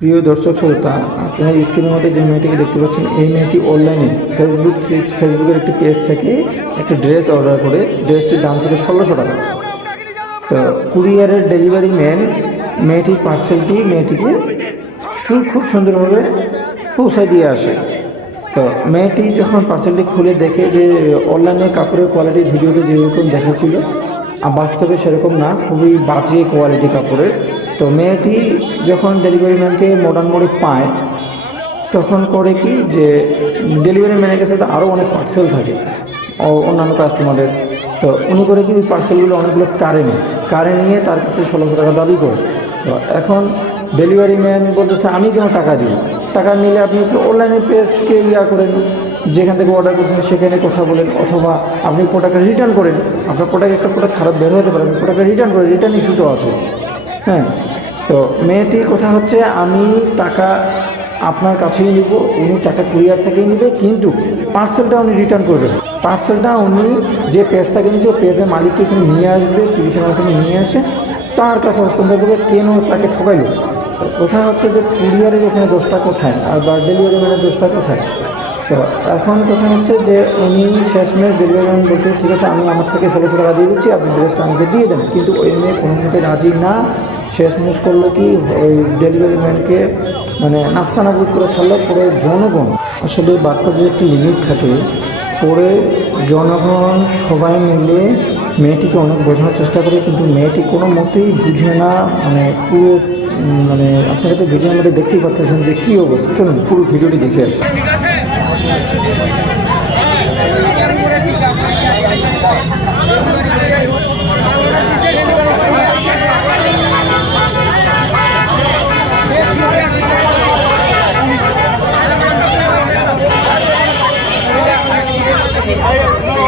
প্রিয় দর্শক শ্রোতা, আপনারা স্ক্রিনের মধ্যে যে মেয়েটিকে দেখতে পাচ্ছেন, এই মেয়েটি অনলাইনে ফেসবুকের একটি পেজ থেকে একটা ড্রেস অর্ডার করে, ড্রেসটির দাম ছিল 1600 টাকা। তো কুরিয়ারের ডেলিভারি ম্যান মেয়েটির পার্সেলটি মেয়েটিকে খুব সুন্দরভাবে পৌঁছায় দিয়ে আসে। তো মেয়েটি যখন পার্সেলটি খুলে দেখে যে অনলাইনে কাপড়ের কোয়ালিটি ভিডিওতে যেরকম দেখাচ্ছিল, বাস্তবে সেরকম না, খুবই বাজে কোয়ালিটি কাপড়ের। তো মেয়েটি যখন ডেলিভারি ম্যানকে মডার্ন মোড়ে পায়, তখন করে কি যে ডেলিভারি ম্যানের কাছে তো আরও অনেক পার্সেল থাকে অন্যান্য কাস্টমারের। তো উনি করে কি ওই পার্সেলগুলো অনেকগুলো কারে নিয়ে তার কাছে 1600 টাকা দাবি করে। তো এখন ডেলিভারি ম্যান বলতেছে আমি কেন টাকা দিই, টাকা নিলে আপনি একটু অনলাইনে পেজকে করেন, যেখান থেকে অর্ডার করছেন সেখানে কথা বলেন, অথবা আপনি প্রোডাক্টটা রিটার্ন করেন। আপনার একটা প্রোডাক্ট খারাপ বের হতে পারে, আপনি প্রোডাক্টটা রিটার্ন করেন, রিটার্ন ইস্যু তো আছে। হ্যাঁ, তো মেয়েটি কথা হচ্ছে আমি টাকা আপনার কাছেই নিব, উনি টাকা কুরিয়ার থেকেই নেবে, কিন্তু পার্সেলটা উনি রিটার্ন করবেন। পার্সেলটা উনি যে পেজ থেকে নিয়েছে, পেজের মালিককে এখানে নিয়ে আসবে, টিভিশনের মাধ্যমে নিয়ে আসে তার কাছে হস্তান্তর করবে। কেন তাকে ঠকাইল? কোথায় হচ্ছে যে কুরিয়ারের এখানে দোষটা কোথায়, আর বা ডেলিভারি ম্যানের দোষটা কোথায়? তো এখন কথা হচ্ছে যে উনি শেষমেশ ডেলিভারি ম্যান বলছে ঠিক আছে, আমি আমার থেকে 1600 টাকা দিয়ে দিচ্ছি, আপনি ড্রেসটা আমাকে দিয়ে দেন। কিন্তু ওই মেয়ে কোনো মতে রাজি না। শেষমেশ করলো কি, ওই ডেলিভারি ম্যানকে মানে নাস্তানাবুদ করে ছাড়লো। পরে জনগণ, আসলে বাচ্চাদের একটি লিমিট থাকে, পরে জনগণ সবাই মিলে মেয়েটিকে অনেক বোঝানোর চেষ্টা করে, কিন্তু মেয়েটি কোনো মতেই বুঝে না। মানে পুরো আপনারা তো ভিডিওর মধ্যে দেখতেই পাচ্ছেন যে কী অবস্থা। চলুন পুরো ভিডিওটি দেখে আসি। Ay, no,